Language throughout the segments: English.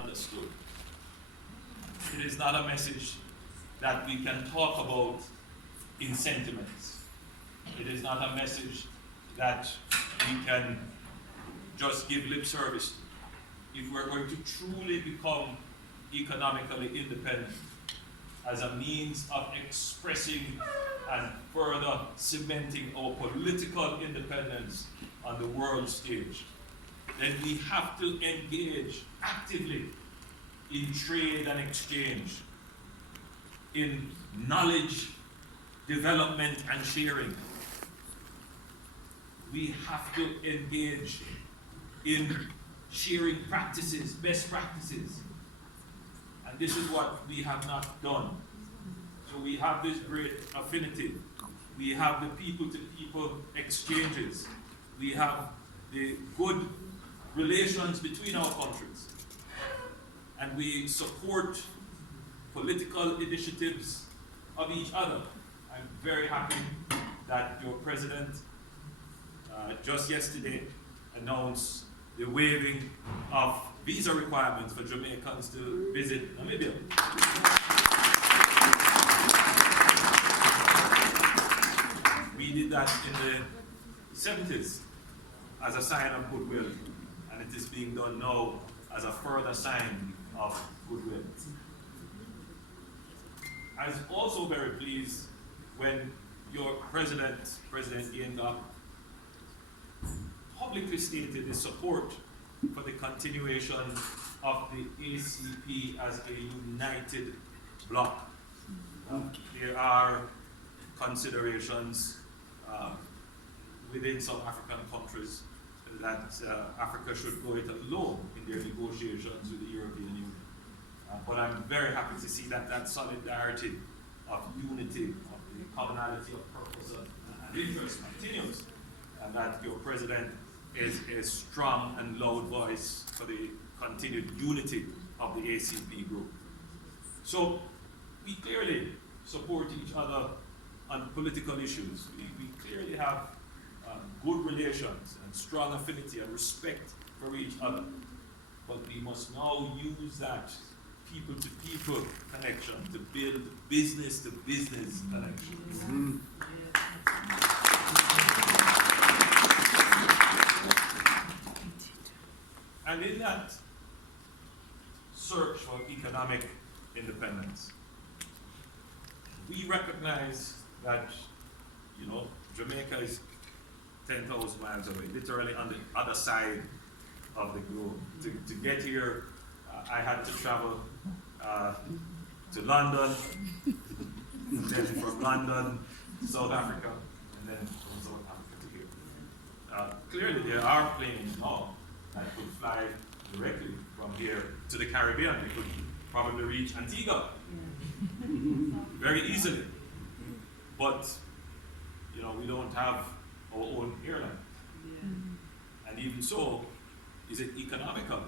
understood. It is not a message that we can talk about in sentiments. It is not a message that we can just give lip service to. If we're going to truly become economically independent as a means of expressing and further cementing our political independence on the world stage, then we have to engage actively in trade and exchange, in knowledge development and sharing. We have to engage in sharing practices, best practices. And this is what we have not done. So we have this great affinity. We have the people-to-people exchanges. We have the good relations between our countries. And we support political initiatives of each other. I'm very happy that your president just yesterday announced the waiving of visa requirements for Jamaicans to visit Namibia. We did that in the 70s as a sign of goodwill, and it is being done now as a further sign of goodwill. I was also very pleased when your President Yenga, publicly stated his support for the continuation of the ACP as a united bloc. There are considerations within some African countries that Africa should go it alone in their negotiations with the European Union. But I'm very happy to see that solidarity of unity, of the commonality of purpose and interest continues, and that your president is a strong and loud voice for the continued unity of the ACP group. So we clearly support each other on political issues. We clearly have good relations and strong affinity and respect for each other. But we must now use that people-to-people connection to build business-to-business connections. Mm-hmm. And in that search for economic independence, we recognize that, Jamaica is 10,000 miles away, literally on the other side of the globe. To get here, I had to travel to London, and then from London to South Africa, and then from South Africa to here. Clearly, there are planes now that could fly directly from here to the Caribbean. They could probably reach Antigua very easily. But, we don't have our own airline. Yeah. And even so, is it economical?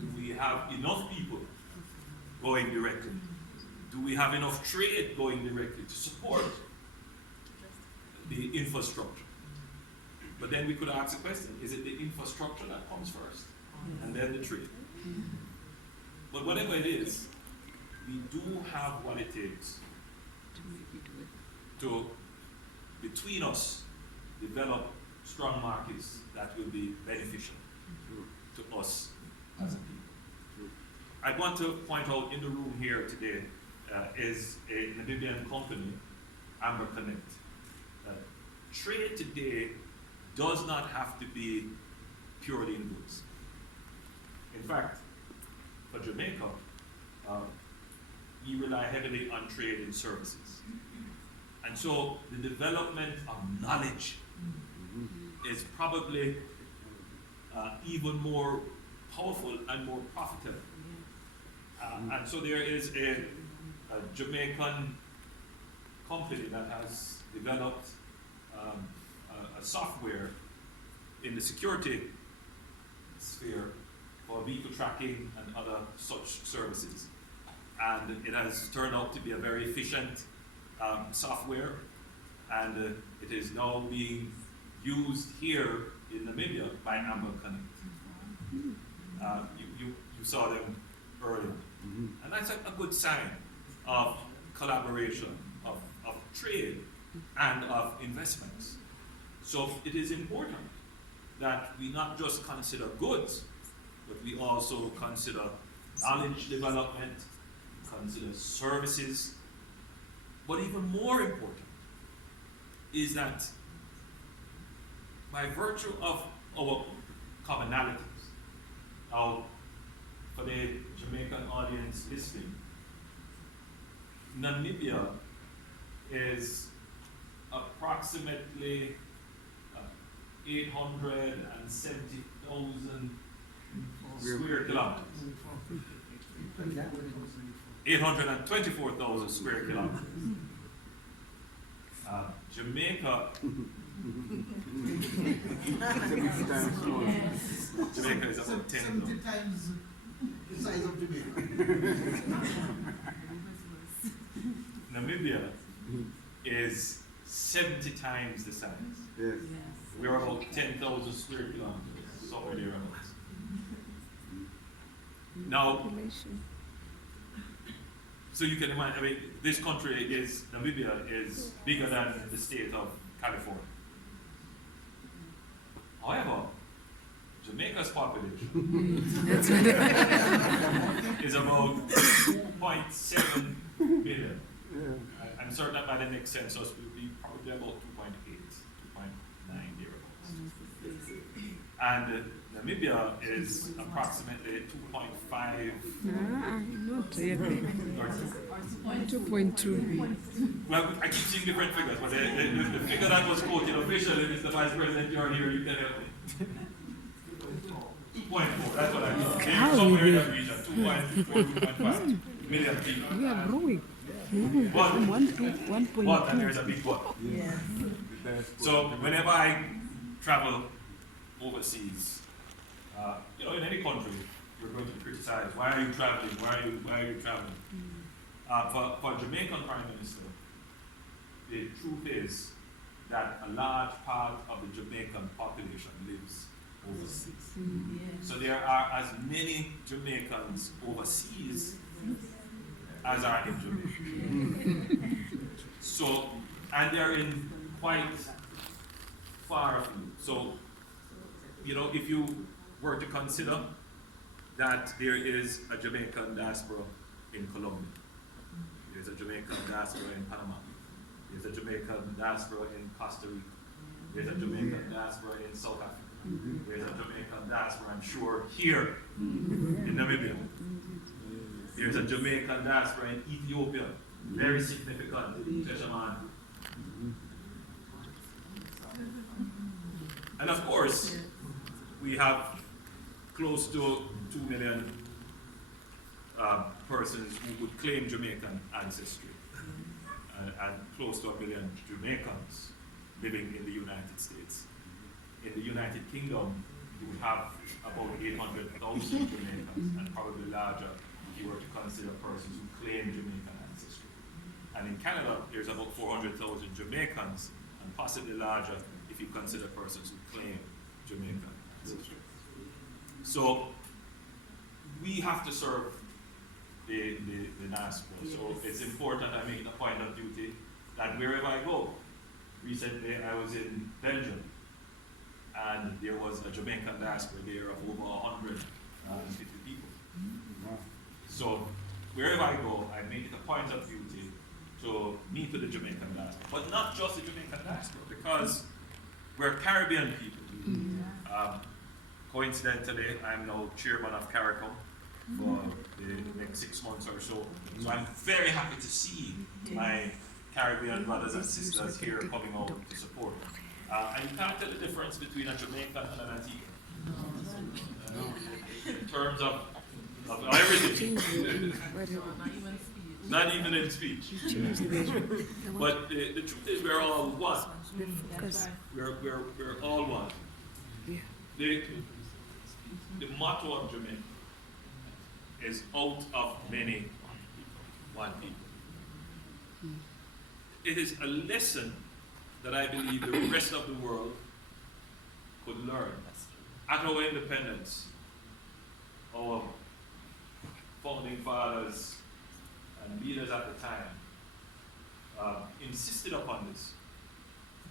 Do we have enough people going directly? Do we have enough trade going directly to support the infrastructure? But then we could ask the question, is it the infrastructure that comes first? And then the trade? But whatever it is, we do have what it takes to, between us, develop strong markets that will be beneficial to us as a people. I want to point out in the room here today is a Namibian company, Amber Connect. Trade today does not have to be purely in goods. In fact, for Jamaica, we rely heavily on trade in services. And so the development of knowledge is probably even more powerful and more profitable. And so there is a Jamaican company that has developed a software in the security sphere for vehicle tracking and other such services. And it has turned out to be a very efficient software, and it is now being used here in Namibia by Amber Connect. You saw them earlier. And that's a good sign of collaboration, of trade, and of investments. So it is important that we not just consider goods, but we also consider knowledge development, consider services. But even more important is that by virtue of our commonalities, now for the Jamaican audience listening, Namibia is approximately 870,000 square kilometers. 824,000 square kilometers. Jamaica Jamaica is about 10 times the size of Jamaica. Namibia is 70 times the size. Yes. We're about 10,000 square kilometers, somewhere thereabouts. Now, so you can imagine, I mean, this country is, Namibia is bigger than the state of California. However, Jamaica's population is about 2.7 million. I'm certain that by the next census will be probably about 2.8, 2.9 thereabouts. And Namibia is approximately 2.5. Not yet. 2.2. Well, I keep seeing different figures, but the figure that was quoted officially, Mr. Vice President, you're here, you can help me. 2.4, that's what I mean. Maybe somewhere in that region, 2.4, 2.5 million people. We are growing. But, From 1 to 1.2. but, and there's a big but. Yeah. So whenever I travel overseas, in any country, you're going to be criticized. Why are you traveling? Why are you traveling? For Jamaican Prime Minister, the truth is that a large part of the Jamaican population lives overseas. So there are as many Jamaicans overseas as are in Jamaica. So, and they're in quite far afield. So, if you were to consider that there is a Jamaican diaspora in Colombia, there's a Jamaican diaspora in Panama, there's a Jamaican diaspora in Costa Rica, there's a Jamaican diaspora in South Africa, there's a Jamaican diaspora, I'm sure, here in Namibia. There's a Jamaican diaspora in Ethiopia, very significant, Teshaman. And of course, we have close to 2 million persons who would claim Jamaican ancestry, and close to 1 million Jamaicans living in the United States. In the United Kingdom, you would have about 800,000 Jamaicans, and probably larger if you were to consider persons who claim Jamaican ancestry. And in Canada, there's about 400,000 Jamaicans, and possibly larger if you consider persons who claim Jamaican ancestry. So we have to serve the diaspora. So it's important I make the point of duty that wherever I go. Recently I was in Belgium, and there was a Jamaican diaspora there of over 150 people. So wherever I go, I make it a point of duty to meet with the Jamaican diaspora. But not just the Jamaican diaspora, because we're Caribbean people. Coincidentally, I'm now chairman of CARICOM for the next 6 months or so. So I'm very happy to see my Caribbean brothers and sisters here coming out to support. And you can't tell the difference between a Jamaican and an Antigua. In terms of everything. Not even in speech. But the truth is we're all one. We're all one. The motto of Jamaica is out of many, one people. It is a lesson that I believe the rest of the world could learn. At our independence, our founding fathers and leaders at the time insisted upon this,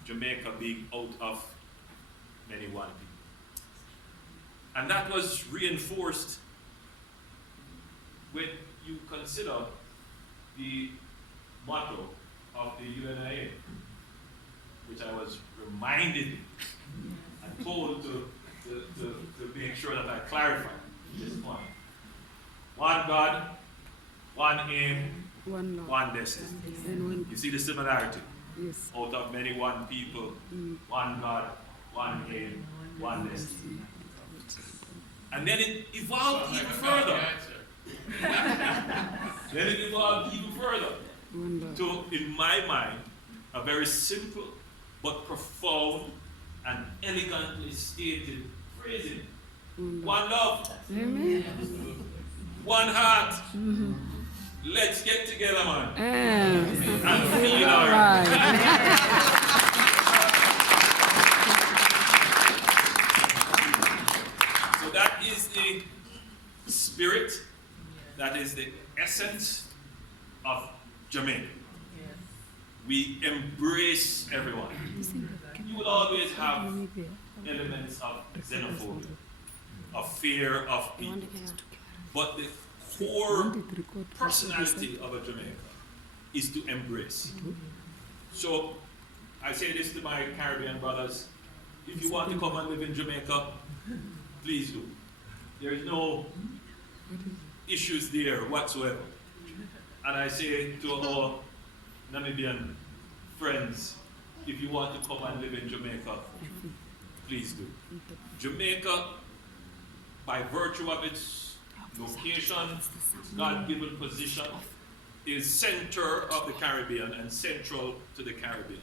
Jamaica being out of many one people. And that was reinforced when you consider the motto of the UNIA, which I was reminded and told to make sure that I clarify this point. One God, one aim, One Lord. one destiny. And one, You see the similarity? yes. Out of many one people, one God, one aim, one destiny. And then it evolved even further. Then it evolved even further One Lord. to, in my mind, a very simple but profound and elegantly stated phrasing. One love, Amen. one heart. Let's get together, man. Ah, And feel all alright. right. So that is the spirit, that is the essence of Jamaica. We embrace everyone. You will always have elements of xenophobia, of fear of people. But the core personality of a Jamaican is to embrace. So I say this to my Caribbean brothers: if you want to come and live in Jamaica, please do. There is no issues there whatsoever. And I say to our Namibian friends, if you want to come and live in Jamaica, please do. Jamaica, by virtue of its location, God-given position, is center of the Caribbean and central to the Caribbean.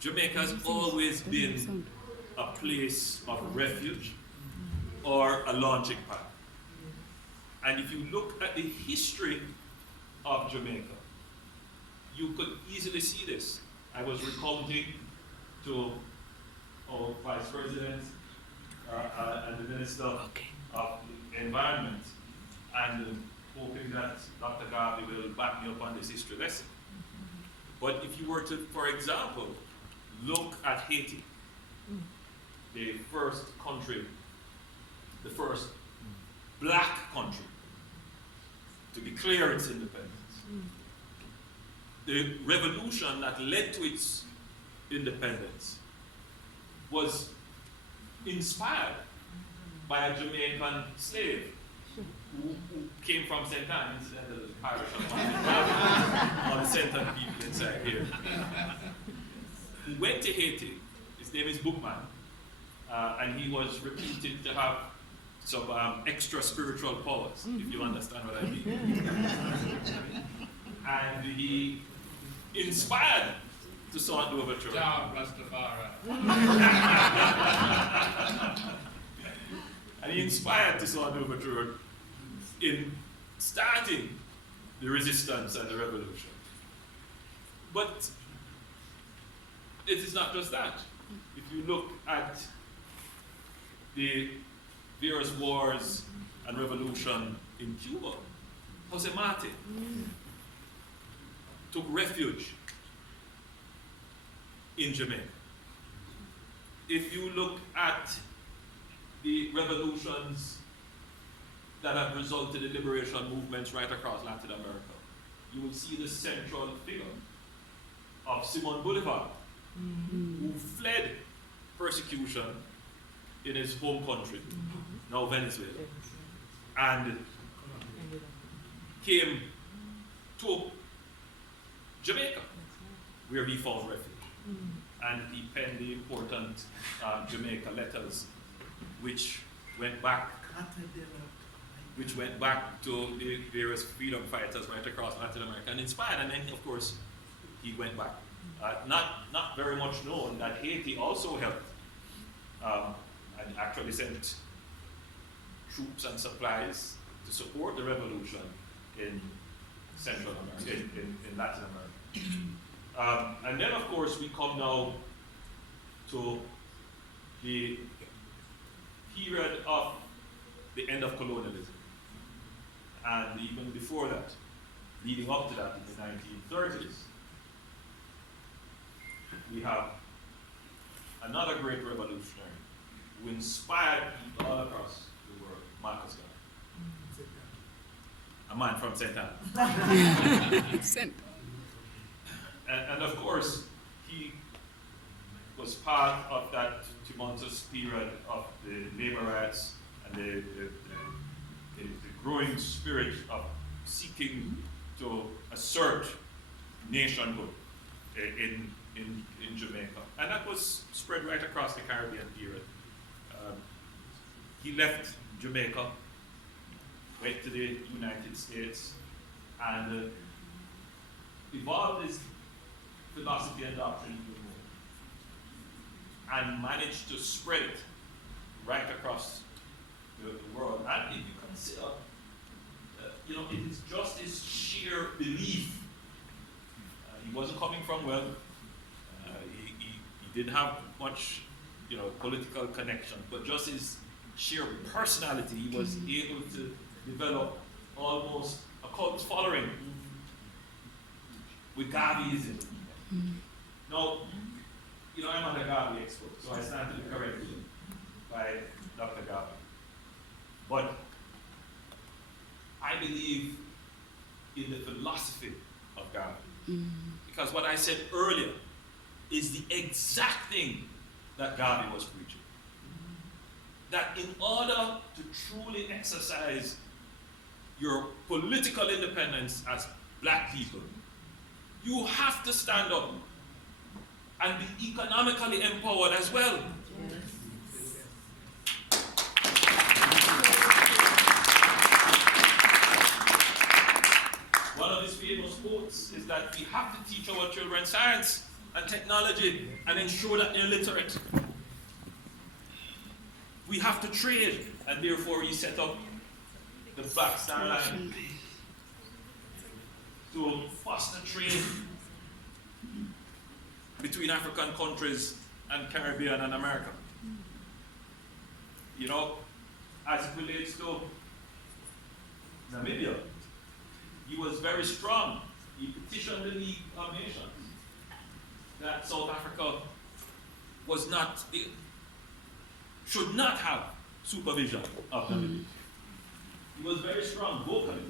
Jamaica has always been a place of refuge or a launching pad. And if you look at the history of Jamaica, you could easily see this. I was recounting to our Vice President and the Minister of Environment, and hoping that Dr. Garvey will back me up on this history lesson. But if you were to, for example, look at Haiti, the first country, the first black country to declare its independence. The revolution that led to its independence was inspired by a Jamaican slave who came from St. Anne's, the parish of all the St. Anne people inside here. He went to Haiti. His name is Bookman, and he was reputed to have some extra spiritual powers, if you understand what I mean. And he inspired to Toussaint Louverture. And he inspired Toussaint Louverture in starting the resistance and the revolution. But it is not just that. If you look at the various wars and revolution in Cuba, Jose Marti took refuge in Jamaica. If you look at the revolutions that have resulted in liberation movements right across Latin America, you will see the central figure of Simon Bolivar, who fled persecution in his home country, now Venezuela, and came to Jamaica, where he found refuge. And he penned the important Jamaica letters, which went back to the various freedom fighters right across Latin America and inspired. And then, of course, he went back. Not very much known that Haiti also helped and actually sent troops and supplies to support the revolution in Central America, in Latin America. And then, of course, we come now to the period of the end of colonialism. and even before that, leading up to that in the 1930s, we have another great revolutionary who inspired people all across the world, Marcus Garvey. A man from St. Anne. And of course, he was part of that tumultuous period of the labor rights and the growing spirit of seeking to assert nationhood in Jamaica. And that was spread right across the Caribbean period. He left Jamaica, went to the United States, and evolved his philosophy and doctrine and managed to spread it right across the world. And if you consider, it is just his sheer belief. He wasn't coming from wealth. He didn't have much, political connection, but just his sheer personality, he was able to develop almost a cult following with Garveyism. Now, I'm not a Garvey expert, so I stand to be corrected by Dr. Garvey. But I believe in the philosophy of Garvey. Because what I said earlier is the exact thing that Garvey was preaching. That in order to truly exercise your political independence as black people, you have to stand up and be economically empowered as well. One of his famous quotes is that we have to teach our children science and technology and ensure that they're literate. We have to trade, and therefore he set up the Black Star Line to foster trade between African countries and Caribbean and America. As it relates to Namibia, he was very strong. He petitioned the League of Nations that South Africa should not have supervision of Namibia. He was very strong vocally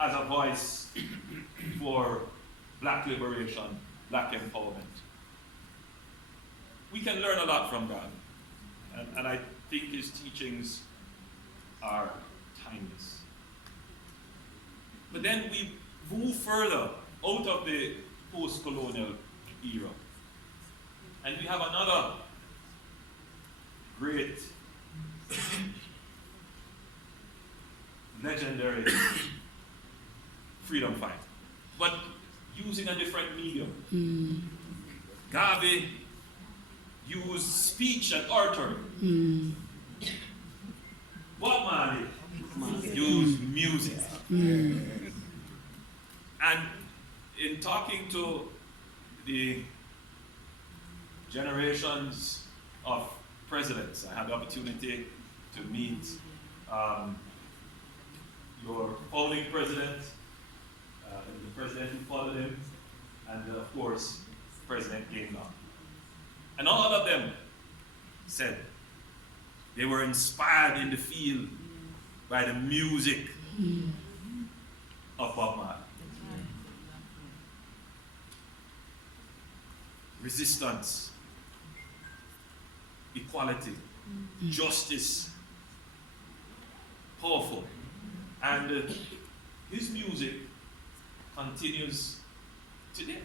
as a voice for black liberation, black empowerment. We can learn a lot from God, and I think his teachings are timeless. But then we move further out of the post-colonial era, and we have another great, legendary freedom fight, but using a different medium. Garvey used speech and oratory. Bob Marley used music. And in talking to the generations of presidents, I had the opportunity to meet your founding president, the president who followed him, and of course, President Gamble. And all of them said they were inspired in the field by the music of Bob Marley. Resistance, equality, justice, powerful. And his music continues today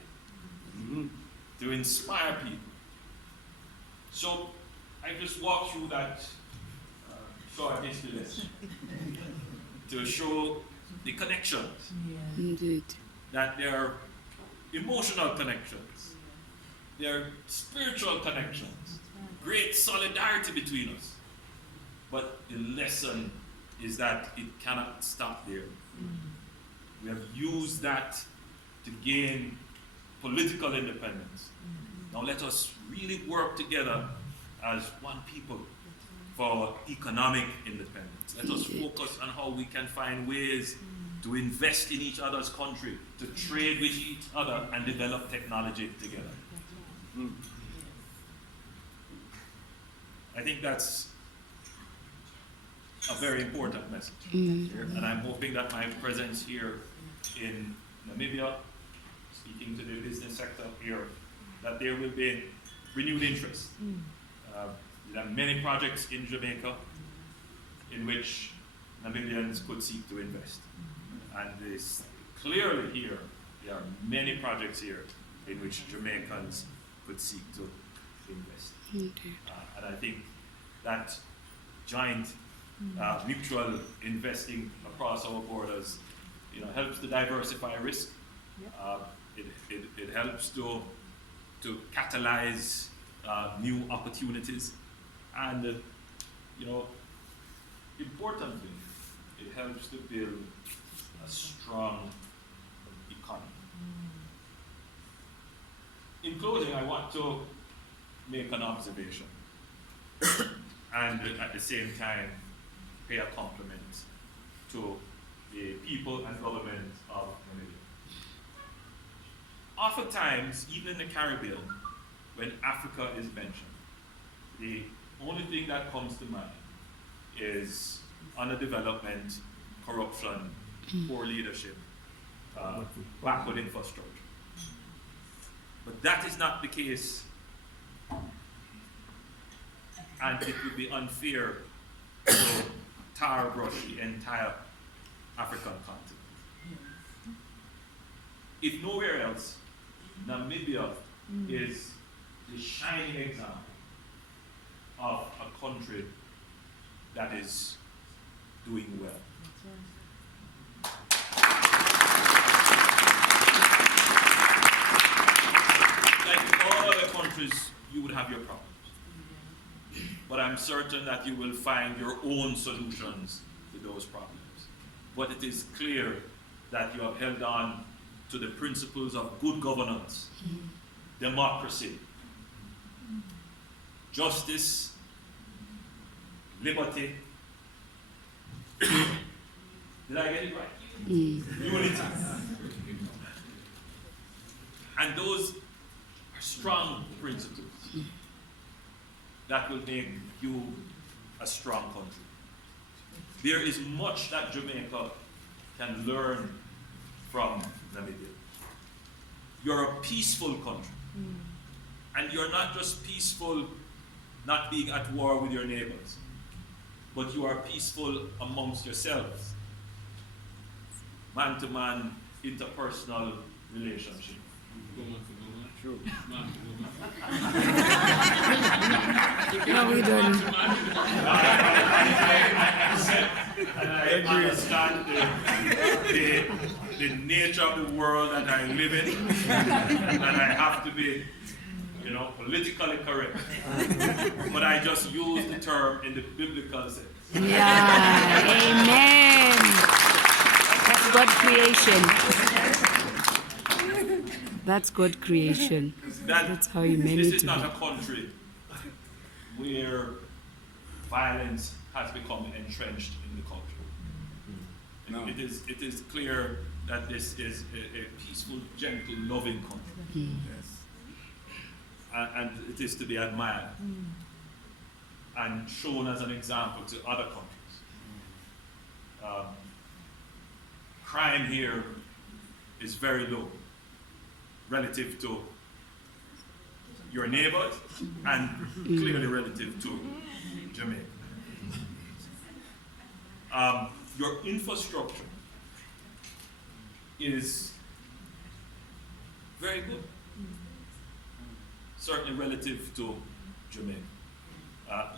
to inspire people. So I just walked through that short history lesson to show the connections. Indeed. That there are emotional connections, there are spiritual connections, great solidarity between us. But the lesson is that it cannot stop there. We have used that to gain political independence. Now let us really work together as one people for economic independence. Let us focus on how we can find ways to invest in each other's country, to trade with each other and develop technology together. I think that's a very important message. And I'm hoping that my presence here in Namibia, speaking to the business sector here, that there will be renewed interest. There are many projects in Jamaica in which Namibians could seek to invest. And it's clearly here, there are many projects here in which Jamaicans could seek to invest. And I think that joint mutual investing across our borders, helps to diversify risk. It helps to catalyze new opportunities, and importantly, it helps to build a strong economy. In closing, I want to make an observation and at the same time pay a compliment to the people and government of Namibia. Oftentimes, even in the Caribbean, when Africa is mentioned, the only thing that comes to mind is underdevelopment, corruption, poor leadership, backward infrastructure. But that is not the case, and it would be unfair to tar brush the entire African continent. If nowhere else, Namibia is the shining example of a country that is doing well. Like all other countries, you would have your problems. But I'm certain that you will find your own solutions to those problems. But it is clear that you have held on to the principles of good governance, democracy, justice, liberty. Did I get it right? Unity. And those are strong principles that will make you a strong country. There is much that Jamaica can learn from Namibia. You're a peaceful country. And you're not just peaceful not being at war with your neighbors, but you are peaceful amongst yourselves. Man-to-man, interpersonal relationship. No, we don't. I understand the nature of the world that I live in, and I have to be, politically correct. But I just use the term in the biblical sense. Yeah, amen. That's God creation. That's God creation. That's how you meant it This is to not be. a country where violence has become entrenched in the culture. No. It is clear that this is a peaceful, gentle, loving country. And it is to be admired and shown as an example to other countries. Crime here is very low relative to your neighbors and clearly relative to Jamaica. Your infrastructure is very good, certainly relative to Jamaica.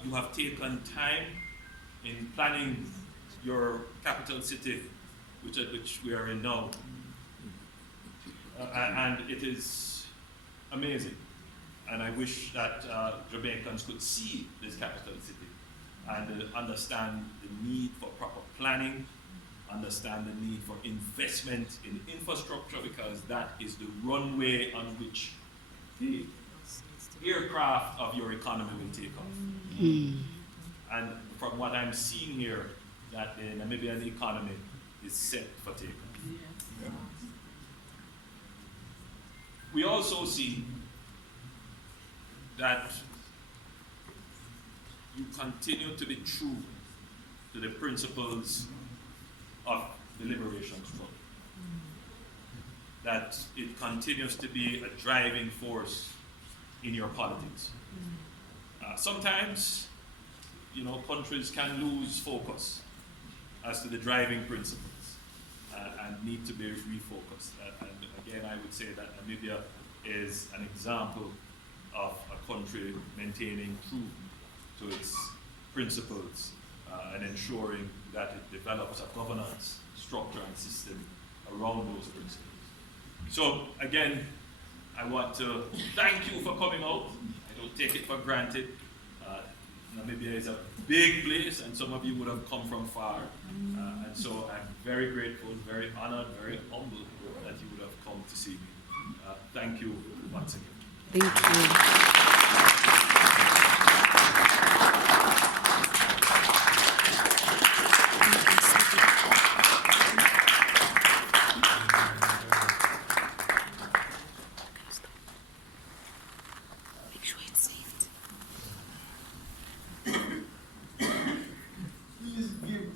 You have taken time in planning your capital city, which we are in now, and it is amazing. And I wish that Jamaicans could see this capital city and understand the need for proper planning, understand the need for investment in infrastructure, because that is the runway on which the aircraft of your economy will take off. and from what I'm seeing here, that the Namibian economy is set for takeoff. We also see that you continue to be true to the principles of the liberation struggle. That it continues to be a driving force in your politics. Sometimes, you know, countries can lose focus as to the driving principles and need to be refocused. And again, I would say that Namibia is an example of a country maintaining true to its principles and ensuring that it develops a governance structure and system around those principles. So again, I want to thank you for coming out. I don't take it for granted. Namibia is a big place, and some of you would have come from far. And so I'm very grateful, very honored, very humbled that you would have come to see me. Thank you once again. Thank you.